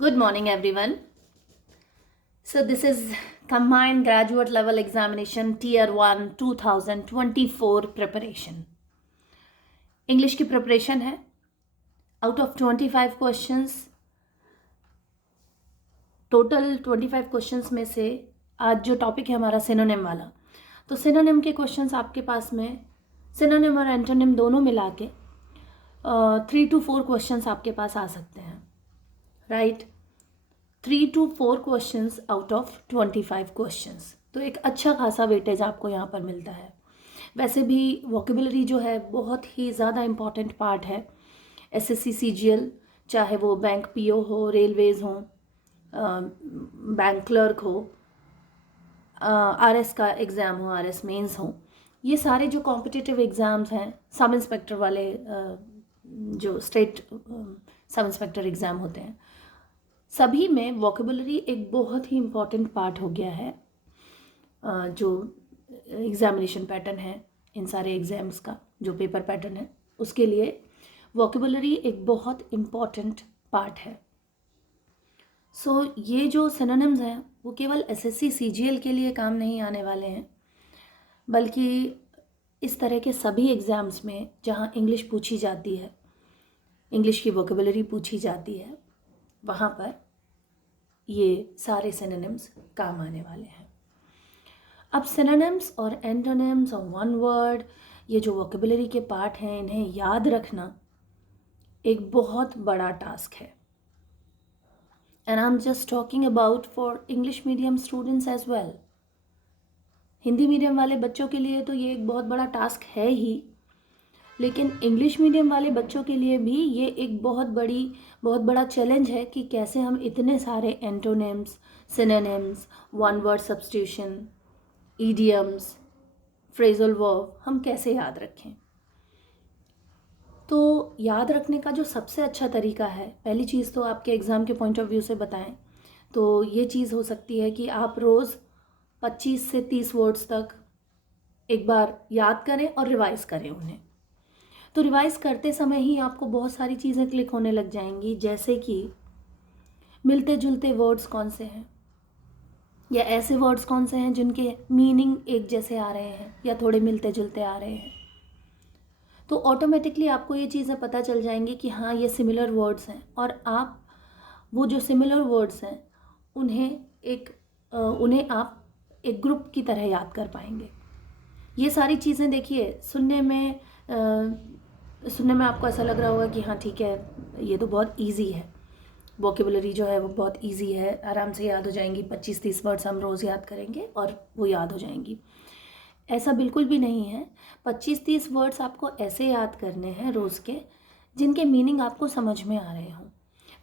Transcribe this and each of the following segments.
Good morning, everyone. So, this is Combined Graduate Level Examination Tier 1 2024 preparation. English की preparation है. Out of 25 questions, total 25 questions में से आज जो topic है हमारा सिनोनिम वाला, तो सिनोनिम के क्वेश्चंस आपके पास में सिनोनिम और एंटोनिम दोनों मिला के 3 to 4 क्वेश्चंस आपके पास आ सकते हैं, right? 3 to 4 questions out of 25 questions, तो एक अच्छा खासा वेटेज आपको यहाँ पर मिलता है. वैसे भी वोकेबुलरी जो है बहुत ही ज़्यादा इम्पॉर्टेंट पार्ट है. एसएससी सीजीएल, चाहे वो बैंक पीओ हो, रेलवेज़ हो, बैंक क्लर्क हो, आरएस का एग्ज़ाम हो, आरएस मेंस हो, ये सारे जो कॉम्पिटिटिव एग्ज़ाम्स हैं, सब इंस्पेक्टर वाले जो स्टेट सब इंस्पेक्टर एग्ज़ाम होते हैं, सभी में वोकेबुलरी एक बहुत ही इम्पॉर्टेंट पार्ट हो गया है. जो एग्ज़ामिनेशन पैटर्न है इन सारे एग्ज़ाम्स का, जो पेपर पैटर्न है, उसके लिए वोकेबुलरी एक बहुत इम्पॉर्टेंट पार्ट है. सो ये जो सिनोनिम्स हैं वो केवल एसएससी सीजीएल के लिए काम नहीं आने वाले हैं, बल्कि इस तरह के सभी एग्ज़ाम्स में जहाँ इंग्लिश पूछी जाती है, इंग्लिश की वोकेबुलरी पूछी जाती है, वहाँ पर ये सारे सिनोनिम्स काम आने वाले हैं. अब सिनोनिम्स और एंटोनिम्स और वन वर्ड, ये जो वोकेबुलरी के पार्ट हैं, इन्हें याद रखना एक बहुत बड़ा टास्क है. And I am just talking about for English medium students as well. Hindi medium वाले बच्चों के लिए तो ये एक बहुत बड़ा टास्क है ही, लेकिन इंग्लिश मीडियम वाले बच्चों के लिए भी ये एक बहुत बड़ा चैलेंज है कि कैसे हम इतने सारे antonyms, synonyms, one word substitution, idioms, phrasal verb हम कैसे याद रखें. तो याद रखने का जो सबसे अच्छा तरीका है, पहली चीज़ तो आपके एग्ज़ाम के पॉइंट ऑफ व्यू से बताएं तो ये चीज़ हो सकती है कि आप रोज़ 25 से 30 वर्ड्स तक एक बार याद करें और रिवाइज़ करें उन्हें. तो रिवाइज़ करते समय ही आपको बहुत सारी चीज़ें क्लिक होने लग जाएंगी, जैसे कि मिलते जुलते वर्ड्स कौन से हैं, या ऐसे वर्ड्स कौन से हैं जिनके मीनिंग एक जैसे आ रहे हैं या थोड़े मिलते जुलते आ रहे हैं. तो ऑटोमेटिकली आपको ये चीज़ें पता चल जाएंगी कि हाँ, ये सिमिलर वर्ड्स हैं, और आप वो जो सिमिलर वर्ड्स हैं उन्हें आप एक ग्रुप की तरह याद कर पाएंगे. ये सारी चीज़ें देखिए, सुनने में आपको ऐसा लग रहा होगा कि हाँ ठीक है, ये तो बहुत इजी है, वोकेबुलरी जो है वो बहुत इजी है, आराम से याद हो जाएंगी, 25-30 वर्ड्स हम रोज़ याद करेंगे और वो याद हो जाएंगी. ऐसा बिल्कुल भी नहीं है. 25-30 वर्ड्स आपको ऐसे याद करने हैं रोज़ के, जिनके मीनिंग आपको समझ में आ रहे हों.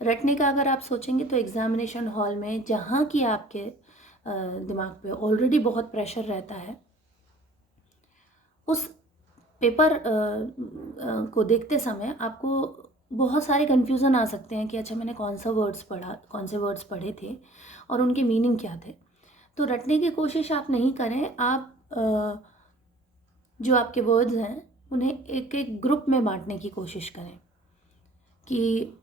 रटने का अगर आप सोचेंगे तो एग्ज़ामिनेशन हॉल में जहाँ की आपके दिमाग पे ऑलरेडी बहुत प्रेशर रहता है, उस पेपर को देखते समय आपको बहुत सारे कन्फ्यूज़न आ सकते हैं कि अच्छा, मैंने कौन से वर्ड्स पढ़े थे और उनके मीनिंग क्या थे. तो रटने की कोशिश आप नहीं करें. आप जो आपके वर्ड्स हैं उन्हें एक एक ग्रुप में बांटने की कोशिश करें कि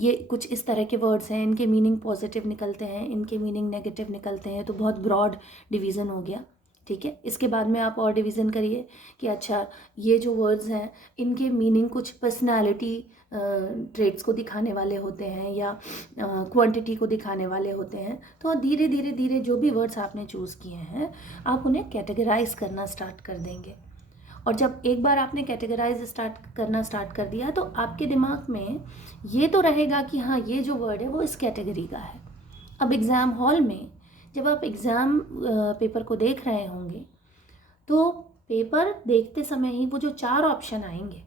ये कुछ इस तरह के वर्ड्स हैं, इनके मीनिंग पॉजिटिव निकलते हैं, इनके मीनिंग नेगेटिव निकलते हैं. तो बहुत ब्रॉड डिवीज़न हो गया, ठीक है. इसके बाद में आप और डिवीज़न करिए कि अच्छा, ये जो वर्ड्स हैं इनके मीनिंग कुछ पर्सनालिटी ट्रेट्स को दिखाने वाले होते हैं या क्वांटिटी को दिखाने वाले होते हैं. तो धीरे धीरे जो भी वर्ड्स आपने चूज़ किए हैं, आप उन्हें कैटेगराइज करना स्टार्ट कर देंगे. और जब एक बार आपने कैटेगराइज करना स्टार्ट कर दिया, तो आपके दिमाग में ये तो रहेगा कि हाँ, ये जो वर्ड है वो इस कैटेगरी का है. अब एग्ज़ाम हॉल में जब आप एग्ज़ाम पेपर को देख रहे होंगे, तो पेपर देखते समय ही वो जो 4 ऑप्शन आएंगे,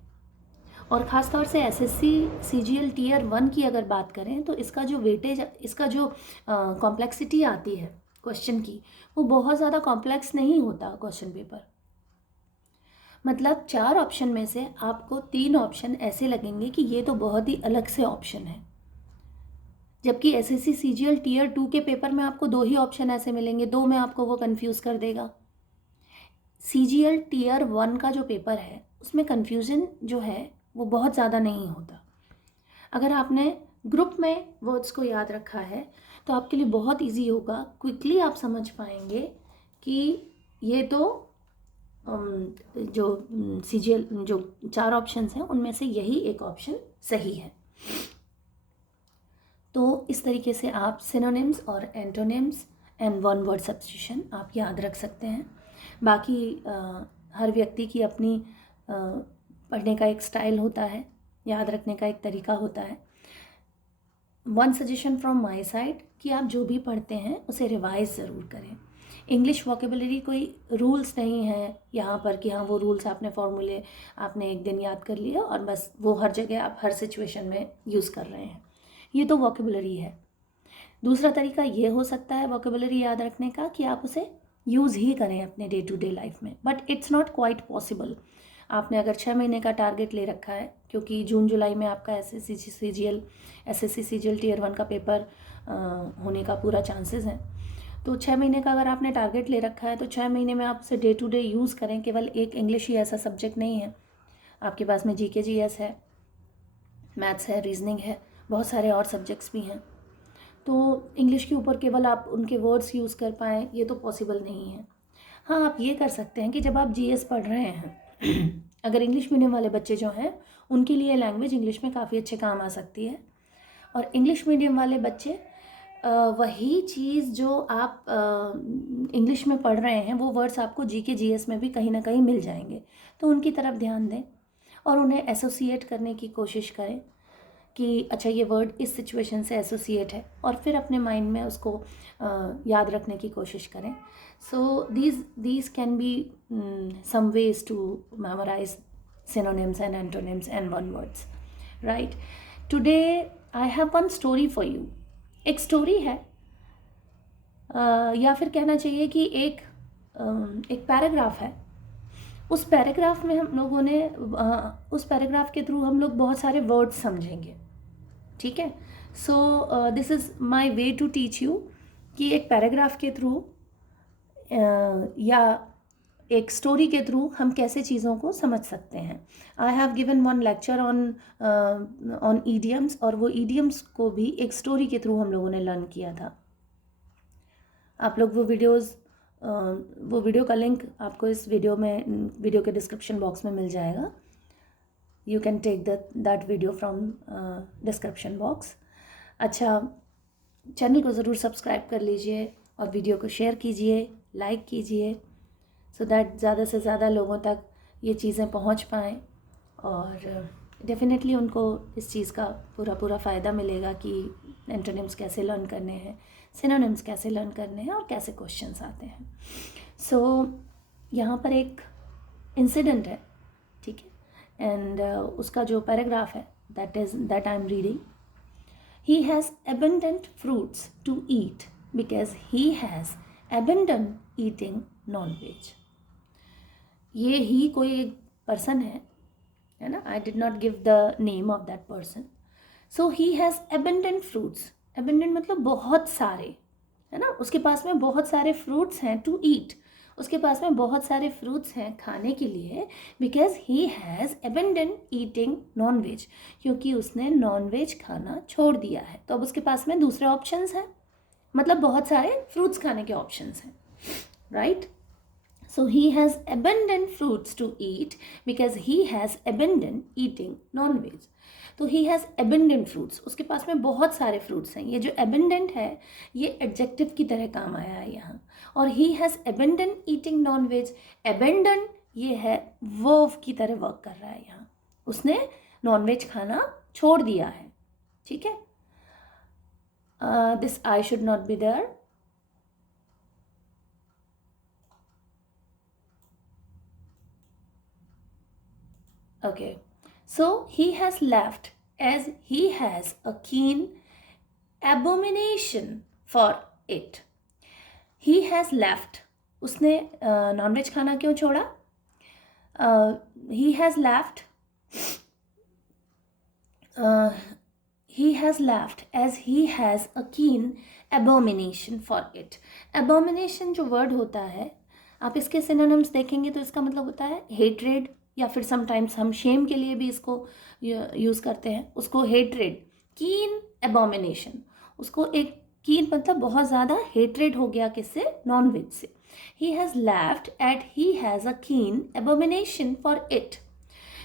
और ख़ास तौर से एसएससी सीजीएल टियर 1 की अगर बात करें, तो इसका जो वेटेज, इसका जो कॉम्प्लेक्सिटी आती है क्वेश्चन की, वो बहुत ज़्यादा कॉम्प्लेक्स नहीं होता क्वेश्चन पेपर. मतलब 4 ऑप्शन में से आपको 3 ऑप्शन ऐसे लगेंगे कि ये तो बहुत ही अलग से ऑप्शन है, जबकि एसएससी सीजीएल टियर 2 के पेपर में आपको 2 ही ऑप्शन ऐसे मिलेंगे, 2 में आपको वो कंफ्यूज कर देगा. सीजीएल टियर 1 का जो पेपर है उसमें कन्फ्यूज़न जो है वो बहुत ज़्यादा नहीं होता. अगर आपने ग्रुप में वर्ड्स को याद रखा है तो आपके लिए बहुत इजी होगा, क्विकली आप समझ पाएंगे कि ये तो जो सीजीएल जो 4 ऑप्शंस हैं उनमें से यही एक ऑप्शन सही है। तो इस तरीके से आप सिनोनिम्स और antonyms and one word substitution आप याद रख सकते हैं। बाकी हर व्यक्ति की अपनी पढ़ने का एक स्टाइल होता है, याद रखने का एक तरीका होता है। One suggestion from my side कि आप जो भी पढ़ते हैं उसे रिवाइज ज़रूर करें। इंग्लिश वोकेबलरी कोई रूल्स नहीं है यहाँ पर कि हाँ वो रूल्स आपने फॉर्मूले आपने एक दिन याद कर लिया और बस वो हर जगह आप हर सिचुएशन में यूज़ कर रहे हैं। ये तो वोकेबलरी है। दूसरा तरीका ये हो सकता है वोकेबलरी याद रखने का कि आप उसे यूज़ ही करें अपने डे टू डे लाइफ में, but it's not quite possible. आपने अगर 6 महीने का टारगेट ले रखा है, क्योंकि जून जुलाई में आपका एसएससी सीजीएल टियर 1 का पेपर होने का पूरा चांसेस है, तो 6 महीने का अगर आपने टारगेट ले रखा है तो 6 महीने में आप उसे डे टू डे यूज़ करें। केवल एक इंग्लिश ही ऐसा सब्जेक्ट नहीं है, आपके पास में जीके जीएस है, मैथ्स है, रीजनिंग है, बहुत सारे और सब्जेक्ट्स भी हैं। तो इंग्लिश के ऊपर केवल आप उनके वर्ड्स यूज़ कर पाएँ ये तो पॉसिबल नहीं है। हाँ, आप ये कर सकते हैं कि जब आप जीएस पढ़ रहे हैं अगर इंग्लिश मीडियम वाले बच्चे जो हैं उनके लिए लैंग्वेज इंग्लिश में काफ़ी अच्छे काम आ सकती है, और इंग्लिश मीडियम वाले बच्चे वही चीज़ जो आप इंग्लिश में पढ़ रहे हैं वो वर्ड्स आपको जीके जीएस में भी कहीं ना कहीं मिल जाएंगे। तो उनकी तरफ ध्यान दें और उन्हें एसोसिएट करने की कोशिश करें कि अच्छा ये वर्ड इस सिचुएशन से एसोसिएट है, और फिर अपने माइंड में उसको याद रखने की कोशिश करें। So these can be some ways to memorise synonyms and antonyms and one words, right? Today I have one story for you. एक स्टोरी है या फिर कहना चाहिए कि एक पैराग्राफ है। उस पैराग्राफ में हम लोगों ने उस पैराग्राफ के थ्रू हम लोग बहुत सारे वर्ड्स समझेंगे, ठीक है? So this is my way to teach you कि एक पैराग्राफ के थ्रू या एक स्टोरी के थ्रू हम कैसे चीज़ों को समझ सकते हैं। I have given one lecture on idioms, और वो ईडियम्स को भी एक स्टोरी के थ्रू हम लोगों ने लर्न किया था। आप लोग वो वीडियो का लिंक आपको इस वीडियो के डिस्क्रिप्शन बॉक्स में मिल जाएगा। You can take that video from description box. अच्छा, चैनल को ज़रूर सब्सक्राइब कर लीजिए और वीडियो को शेयर कीजिए, लाइक कीजिए, सो दैट ज़्यादा से ज़्यादा लोगों तक ये चीज़ें पहुंच पाएँ, और डेफिनेटली उनको इस चीज़ का पूरा फ़ायदा मिलेगा कि एंटोनिम्स कैसे लर्न करने हैं, सिनोनिम्स कैसे लर्न करने हैं और कैसे क्वेश्चंस आते हैं। सो यहाँ पर एक इंसिडेंट है, ठीक है, एंड उसका जो पैराग्राफ है that I am reading. He has abundant fruits to eat because he has abandoned eating non-veg. ये ही कोई एक पर्सन है ना? I did not give the name of that person. So he has abundant fruits. abundant मतलब बहुत सारे, है ना? उसके पास में बहुत सारे फ्रूट्स हैं टू ईट, उसके पास में बहुत सारे फ्रूट्स हैं खाने के लिए, because he has abandoned eating non veg, क्योंकि उसने नॉन वेज खाना छोड़ दिया है। तो अब उसके पास में दूसरे ऑप्शंस हैं, मतलब बहुत सारे फ्रूट्स खाने के ऑप्शंस हैं, right? So he has abundant fruits to eat because he has abandoned eating non-veg. तो he has abundant fruits, उसके पास में बहुत सारे फ्रूट्स हैं। ये जो abundant है ये एडजेक्टिव की तरह काम आया है यहाँ, और he has abandoned eating non-veg, abandon ये है verb की तरह वर्क कर रहा है यहाँ, उसने नॉन-वेज खाना छोड़ दिया है, ठीक है? This I should not be there. Okay, so he has left as he has a keen abomination for it. He has left, उसने नॉनवेज खाना क्यों छोड़ा? He has left as he has a keen abomination for it. Abomination जो word होता है, आप इसके synonyms देखेंगे तो इसका मतलब होता है हेट्रेड, या फिर समटाइम्स हम शेम के लिए भी इसको यूज़ करते हैं, उसको हेट्रेड। कीन एबोमिनेशन, उसको एक कीन मतलब बहुत ज़्यादा हेट्रेड हो गया किससे, नॉन वेज से. He has left eight he has a कीन एबोमिनेशन फॉर इट,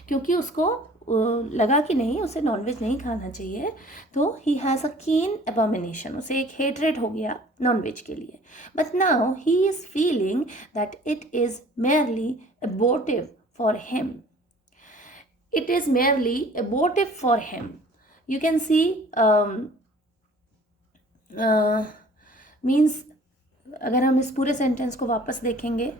क्योंकि उसको लगा कि नहीं उसे नॉनवेज नहीं खाना चाहिए, तो ही हैज़ अ कीन एबोमिनेशन, उसे एक हेट्रेड हो गया नॉनवेज के लिए. But now he is feeling that it is merely abortive for him. It is merely abortive for him. You can see means अगर हम इस पूरे सेंटेंस को वापस देखेंगे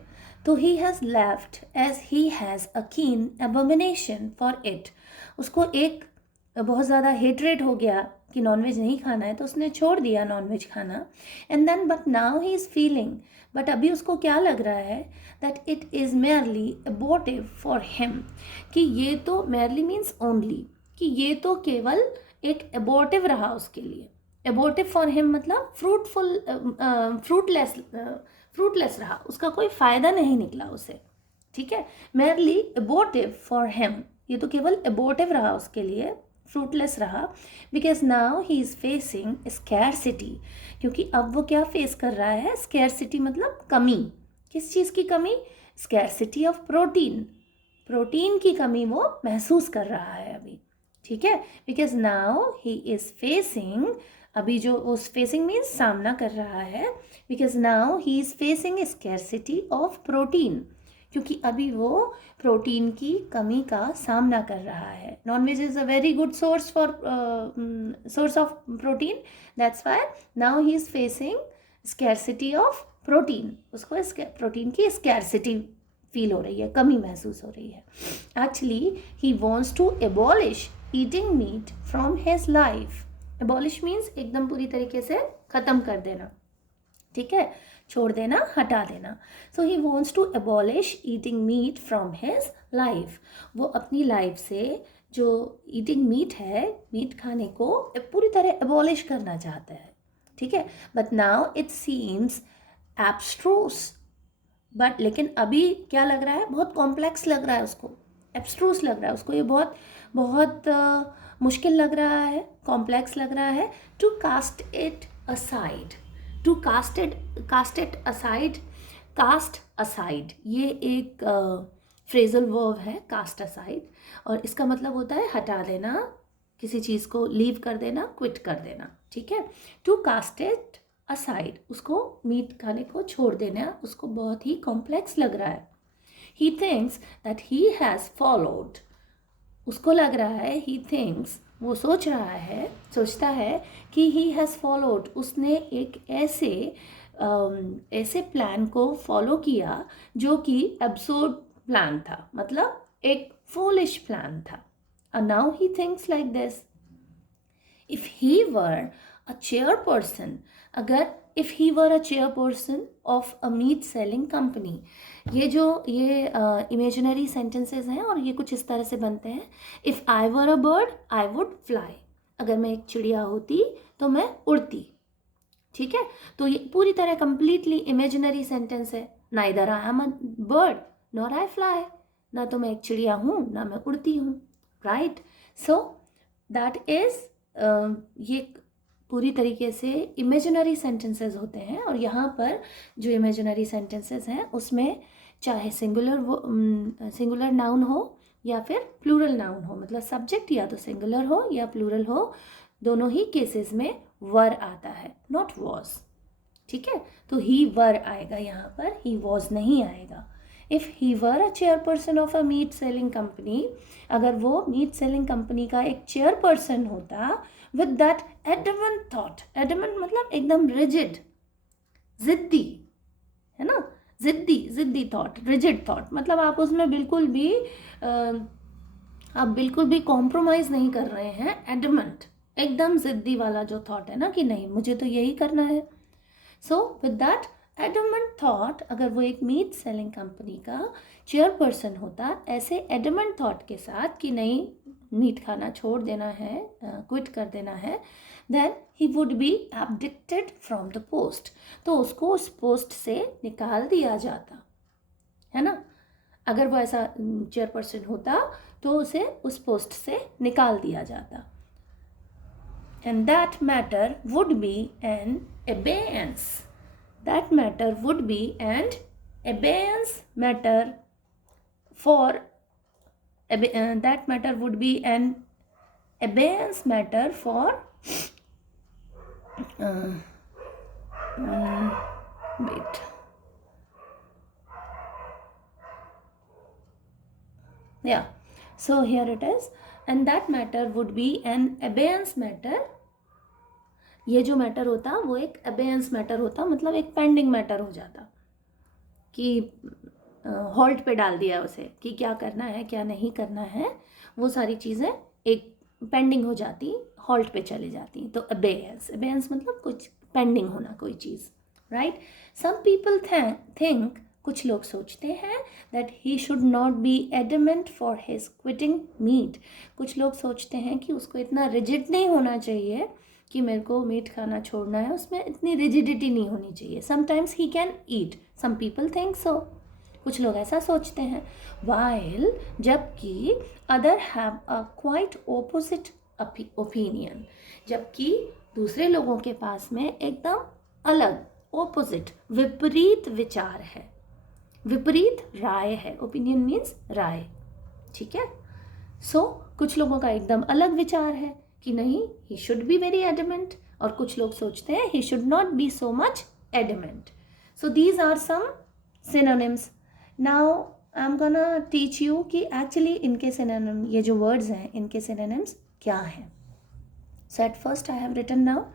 तो he has left as he has a keen abomination for it. उसको एक बहुत ज़्यादा हेट्रेड हो गया कि नॉनवेज नहीं खाना है, तो उसने छोड़ दिया नॉनवेज खाना. And then but now he is feeling, but अभी उसको क्या लग रहा है, that it is merely abortive for him, कि ये तो मेयरली मीन्स ओनली, कि ये तो केवल एक अबॉर्टिव रहा उसके लिए. एबॉर्टिव फॉर हिम मतलब फ्रूटलेस रहा, उसका कोई फ़ायदा नहीं निकला उसे. ठीक है, मेयरली एबॉर्टिव फॉर हिम, ये तो केवल एबॉर्टिव रहा उसके लिए, फ्रूटलेस रहा. Because now he is facing scarcity, क्योंकि अब वो क्या फेस कर रहा है, स्कैरसिटी मतलब कमी. किस चीज़ की कमी, स्कैरसिटी ऑफ प्रोटीन, प्रोटीन की कमी वो महसूस कर रहा है अभी. ठीक है, because now he is facing, अभी जो उस फेसिंग मीन्स सामना कर रहा है, because now he is facing scarcity of protein, क्योंकि अभी वो प्रोटीन की कमी का सामना कर रहा है. Non veg is a very good source of protein, that's why now he is facing scarcity of protein. उसको प्रोटीन की स्कैरसिटी फील हो रही है, कमी महसूस हो रही है. Actually he wants to abolish eating meat from his life. Abolish means एकदम पूरी तरीके से ख़त्म कर देना. ठीक है, छोड़ देना, हटा देना. So he wants to abolish eating meat from his life. वो अपनी लाइफ से जो ईटिंग मीट है, मीट खाने को पूरी तरह एबॉलिश करना चाहता है. ठीक है, but now it seems abstruse, but लेकिन अभी क्या लग रहा है, बहुत कॉम्प्लेक्स लग रहा है उसको, एब्स्ट्रूस लग रहा है उसको, ये बहुत बहुत मुश्किल लग रहा है, कॉम्प्लेक्स लग रहा है. To cast it aside, to cast it aside, cast aside ये एक फ्रेजल वर्ब है, कास्ट असाइड, और इसका मतलब होता है हटा देना, किसी चीज़ को लीव कर देना, क्विट कर देना. ठीक है, टू कास्ट इट असाइड, उसको मीट खाने को छोड़ देना उसको बहुत ही कॉम्प्लेक्स लग रहा है. He thinks that he has followed, उसको लग रहा है, ही थिंक्स वो सोच रहा है, सोचता है कि ही हैज़ फॉलोड, उसने एक ऐसे प्लान को फॉलो किया जो कि एब्सर्ड प्लान था, मतलब एक फूलिश प्लान था. and now he thinks like this, if he were a chairperson, अगर if he were a chairperson of a meat selling company, ये imaginary sentences हैं और ये कुछ इस तरह से बनते हैं. if I were a bird I would fly, अगर मैं एक चिड़िया होती तो मैं उड़ती. ठीक है, तो ये पूरी तरह completely imaginary sentence है. neither I am a bird nor I fly, ना तो मैं एक चिड़िया हूँ ना मैं उड़ती हूँ. राइट, सो दैट इज़ ये पूरी तरीके से इमेजिनरी सेंटेंसेस होते हैं. और यहाँ पर जो इमेजिनरी सेंटेंसेस हैं उसमें चाहे सिंगुलर नाउन हो या फिर प्लूरल नाउन हो, मतलब सब्जेक्ट या तो सिंगुलर हो या प्लूरल हो, दोनों ही केसेस में वर आता है, नॉट वॉज. ठीक है, तो ही वर आएगा यहाँ पर, ही वॉज नहीं आएगा. If he were a chairperson of a meat selling company, अगर वो मीट सेलिंग कंपनी का एक चेयरपर्सन होता, with that adamant thought, adamant मतलब एकदम रिजिड, जिद्दी, है ना, जिद्दी थॉट, रिजिड थॉट, मतलब आप उसमें बिल्कुल भी कॉम्प्रोमाइज़ नहीं कर रहे हैं. एडमंट एकदम जिद्दी वाला जो थॉट है ना, कि नहीं मुझे तो यही करना है. So with that adamant thought, अगर वो एक मीट सेलिंग कंपनी का चेयरपर्सन होता, ऐसे एडमंट थॉट के साथ कि नहीं मीट खाना छोड़ देना है, क्विट कर देना है, then he would be abdicated from the post, तो उसको उस पोस्ट से निकाल दिया जाता, है ना. अगर वो ऐसा चेयरपर्सन होता तो उसे उस पोस्ट से निकाल दिया जाता. and that matter would be an abeyance. That matter would be an abeyance matter for that matter would be an abeyance matter for wait. Yeah, so here it is, and that matter would be an abeyance matter. ये जो matter होता वो एक abeyance matter होता, मतलब एक pending matter हो जाता कि हॉल्ट पे डाल दिया उसे कि क्या करना है क्या नहीं करना है, वो सारी चीज़ें एक पेंडिंग हो जाती, हॉल्ट पे चली जाती. तो अबेयंस, अबेयंस मतलब कुछ पेंडिंग होना कोई चीज़, राइट. सम पीपल थिंक, कुछ लोग सोचते हैं that he should not be adamant for his quitting meat. कुछ लोग सोचते हैं कि उसको इतना रिजिड नहीं होना चाहिए कि मेरे को मीट खाना छोड़ना है, उसमें इतनी रिजिडिटी नहीं होनी चाहिए. Sometimes he can eat, some people think so. कुछ लोग ऐसा सोचते हैं. वाइल, जबकि other have a quite opposite opinion, जबकि दूसरे लोगों के पास में एकदम अलग, ओपोजिट, विपरीत विचार है, विपरीत राय है. ओपिनियन मीन्स राय, ठीक है. सो कुछ लोगों का एकदम अलग विचार है कि नहीं, he should be very adamant, और कुछ लोग सोचते हैं he should not be so much adamant. So these are some synonyms. Now I am gonna teach you कि एक्चुअली इनके सिनोनिम, ये जो वर्ड्स हैं इनके सिनोनिम्स क्या हैं. So at first I have written now,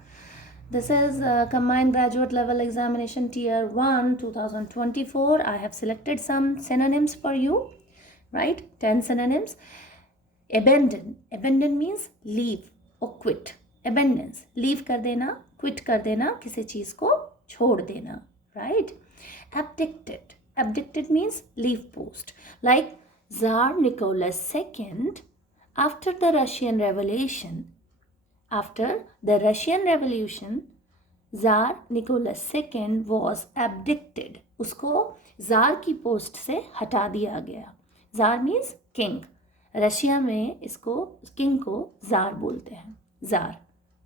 this is combined graduate level examination tier 1 2024. I have selected some synonyms for you, right? 10 synonyms. Abandon, abandon means leave or quit. Abandonance, leave कर देना, quit कर देना, किसी चीज़ को छोड़ देना, right? Abdicted, abdicted means leave post. Like Tsar Nicholas II, after the Russian Revolution, after the Russian Revolution, Tsar Nicholas II was abdicated. उसको ज़ार की पोस्ट से हटा दिया गया. ज़ार मीन्स किंग. रशिया में इसको किंग को ज़ार बोलते हैं. ज़ार,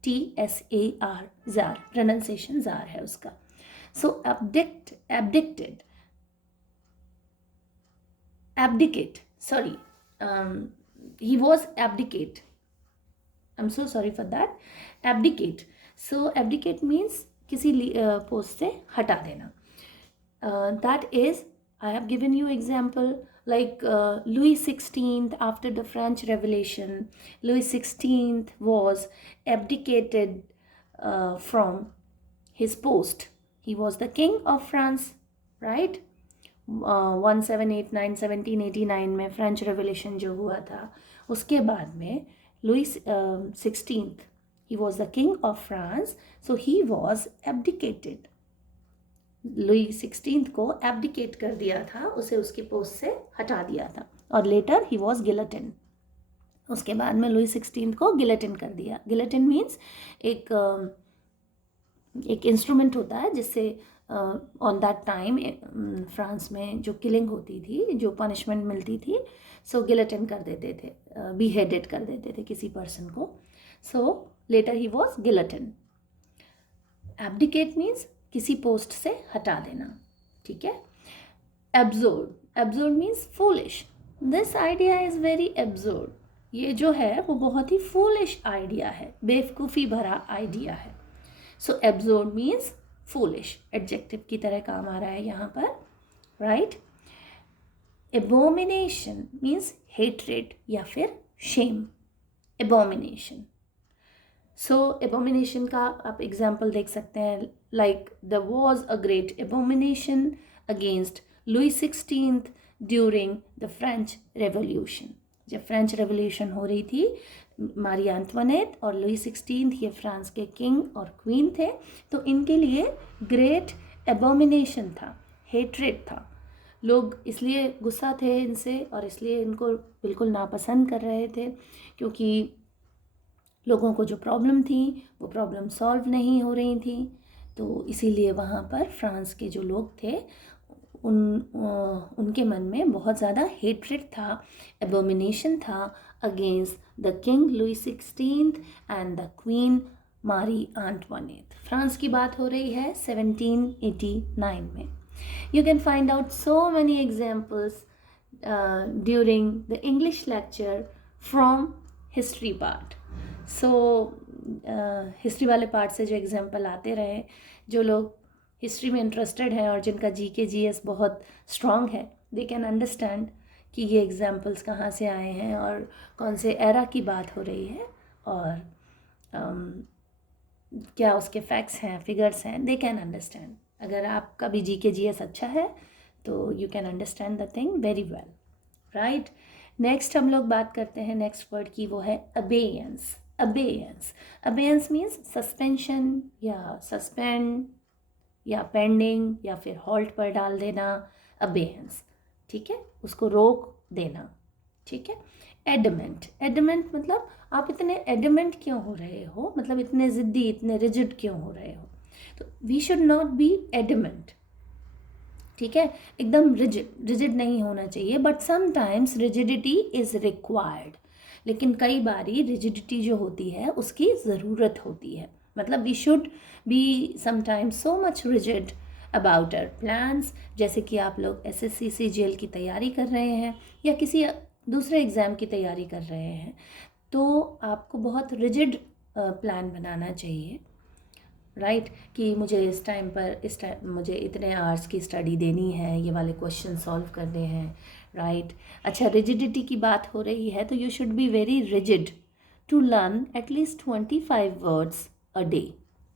TSAR, ज़ार, प्रोनाउंसिएशन ज़ार है उसका. सो abdicate, sorry, he was abdicate. I'm so sorry for that. Abdicate. So abdicate means किसी पोस्ट से हटा देना. That is, I have given you example like Louis XVI after the French Revolution. Louis XVI was abdicated from his post. He was the king of France, right? 1789 1789 में French revolution जो हुआ था, उसके बाद में Louis XVI, he was the king of France, so he was abdicated. Louis XVI को abdicate कर दिया था, उसे उसकी पोस्ट से हटा दिया था, और later he was guillotined. उसके बाद में Louis XVI को गिलेटिन कर दिया. गिलेटिन मीन्स एक इंस्ट्रूमेंट होता है जिससे ऑन दैट टाइम फ्रांस में जो किलिंग होती थी, जो पनिशमेंट मिलती थी, सो गिलेटिन कर देते थे, बीहेडेड कर देते थे किसी पर्सन को. So later he was guillotine. Abdicate means किसी पोस्ट से हटा देना, ठीक है. Absurd, absurd means foolish. This idea is very absurd. ये जो है वो बहुत ही फूलिश आइडिया है, बेवकूफ़ी भरा आइडिया है. सो एब्सोर्ड मीन्स फूलिश, एडजेक्टिव की तरह काम आ रहा है यहाँ पर, राइट. एबोमिनेशन मीन्स हेट्रेड या फिर शेम. एबोमिनेशन. सो एबोमिनेशन का आप एग्जाम्पल देख सकते हैं, like the was a great Abomination against Louis 16 during the French revolution. जब फ्रेंच रेवोल्यूशन हो रही थी, मारी एंटवानेट और लुई 16 ये फ्रांस के किंग और क्वीन थे, तो इनके लिए ग्रेट एबोमिनेशन था, हेट्रेड था. लोग इसलिए गुस्सा थे इनसे और इसलिए इनको बिल्कुल नापसंद कर रहे थे, क्योंकि लोगों को जो प्रॉब्लम थी वो प्रॉब्लम सॉल्व नहीं हो रही थी. तो इसीलिए वहाँ पर फ्रांस के जो लोग थे उनके मन में बहुत ज़्यादा हेट्रेड था, एबोमिनेशन था against the king Louis 16 and the queen मारी आंटवानेट। फ्रांस की बात हो रही है 1789 में। You can find out so many examples during the English lecture from history part. So history वाले पार्ट से जो एग्जाम्पल आते रहे, जो लोग हिस्ट्री में इंटरेस्टेड हैं और जिनका जीके जीएस बहुत स्ट्रॉन्ग है, दे कैन अंडरस्टैंड कि ये एग्जाम्पल्स कहाँ से आए हैं और कौन से एरा की बात हो रही है और क्या उसके फैक्ट्स हैं, फिगर्स हैं, दे कैन अंडरस्टैंड। अगर आपका भी जीके जीएस अच्छा है तो you can understand the thing very well, right. Next हम लोग बात करते हैं नेक्स्ट वर्ड की, वो है abeyance. Abeyance, abeyance means suspension या सस्पेंड या पेंडिंग या फिर हॉल्ट पर डाल देना, अबेयंस, ठीक है, उसको रोक देना, ठीक है। एडमेंट, एडमेंट मतलब आप इतने एडमेंट क्यों हो रहे हो, मतलब इतने ज़िद्दी, इतने रिजिड क्यों हो रहे हो। तो we should not be adamant, ठीक है, एकदम रिजिड, रिजिड नहीं होना चाहिए, but sometimes rigidity is required. लेकिन कई बारी रिजिडिटी जो होती है उसकी ज़रूरत होती है, मतलब we should be sometimes so much rigid about our plans. जैसे कि आप लोग एसएससी सीजीएल की तैयारी कर रहे हैं या किसी दूसरे एग्ज़ाम की तैयारी कर रहे हैं, तो आपको बहुत रिजिड प्लान बनाना चाहिए, राइट, कि मुझे इस टाइम मुझे इतने आवर्स की स्टडी देनी है, ये वाले क्वेश्चन सॉल्व करने हैं, राइट। अच्छा, रिजिडिटी की बात हो रही है तो you should be very rigid to learn at least 25 words a day.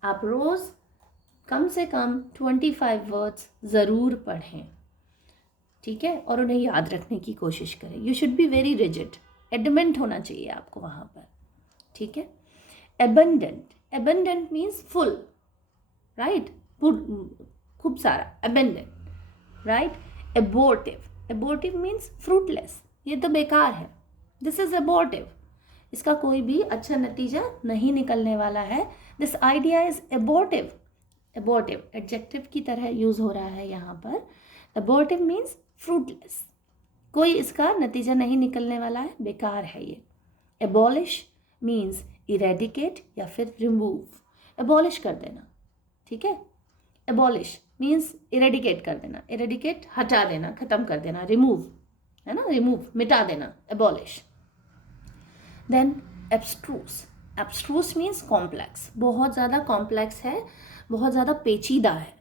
आप रोज़ कम से कम 25 वर्ड्स ज़रूर पढ़ें, ठीक है, और उन्हें याद रखने की कोशिश करें। You should be very rigid, adamant होना चाहिए आपको वहाँ पर, ठीक है। Abundant, abundant means full, right, खूब सारा, एबंडेंट, राइट। एबोर्टिव, एबोर्टिव मीन्स फ्रूटलेस, ये तो बेकार है, दिस इज एबोर्टिव, इसका कोई भी अच्छा नतीजा नहीं निकलने वाला है, दिस आइडिया इज एबोर्टिव। एबोर्टिव एडजेक्टिव की तरह यूज़ हो रहा है यहाँ पर। एबोर्टिव मीन्स फ्रूटलेस, कोई इसका नतीजा नहीं निकलने वाला है, बेकार है ये। एबॉलिश मीन्स इरेडिकेट या फिर रिमूव, एबॉलिश कर देना, ठीक है। एबॉलिश मीन्स इरेडिकेट कर देना, इरेडिकेट हटा देना, ख़त्म कर देना, रिमूव है ना, रिमूव मिटा देना, abolish. Then abstruse, abstruse means complex, बहुत ज़्यादा कॉम्प्लेक्स है, बहुत ज़्यादा पेचीदा है,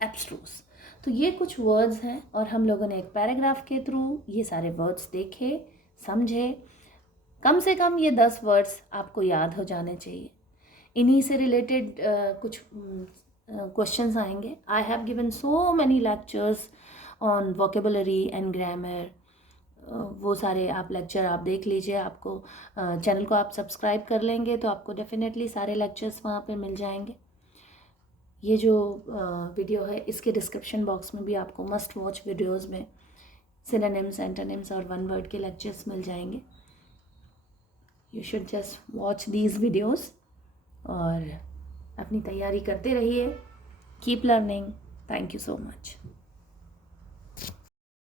एब्स्ट्रूस। तो ये कुछ वर्ड्स हैं और हम लोगों ने एक पैराग्राफ के थ्रू ये सारे वर्ड्स देखे, समझे। कम से कम ये 10 वर्ड्स आपको याद हो जाने चाहिए। इन्हीं से रिलेटेड कुछ क्वेश्चंस आएंगे। I have given so many lectures on vocabulary and grammar, वो सारे आप लेक्चर आप देख लीजिए। आपको चैनल को आप सब्सक्राइब कर लेंगे तो आपको डेफिनेटली सारे लेक्चर्स वहाँ पे मिल जाएंगे। ये जो वीडियो है इसके डिस्क्रिप्शन बॉक्स में भी आपको मस्ट वॉच वीडियोस में सिनोनिम्स, एंटोनिम्स और वन वर्ड के लेक्चर्स मिल जाएंगे। You should just watch these videos और अपनी तैयारी करते रहिए। Keep learning. Thank you so much.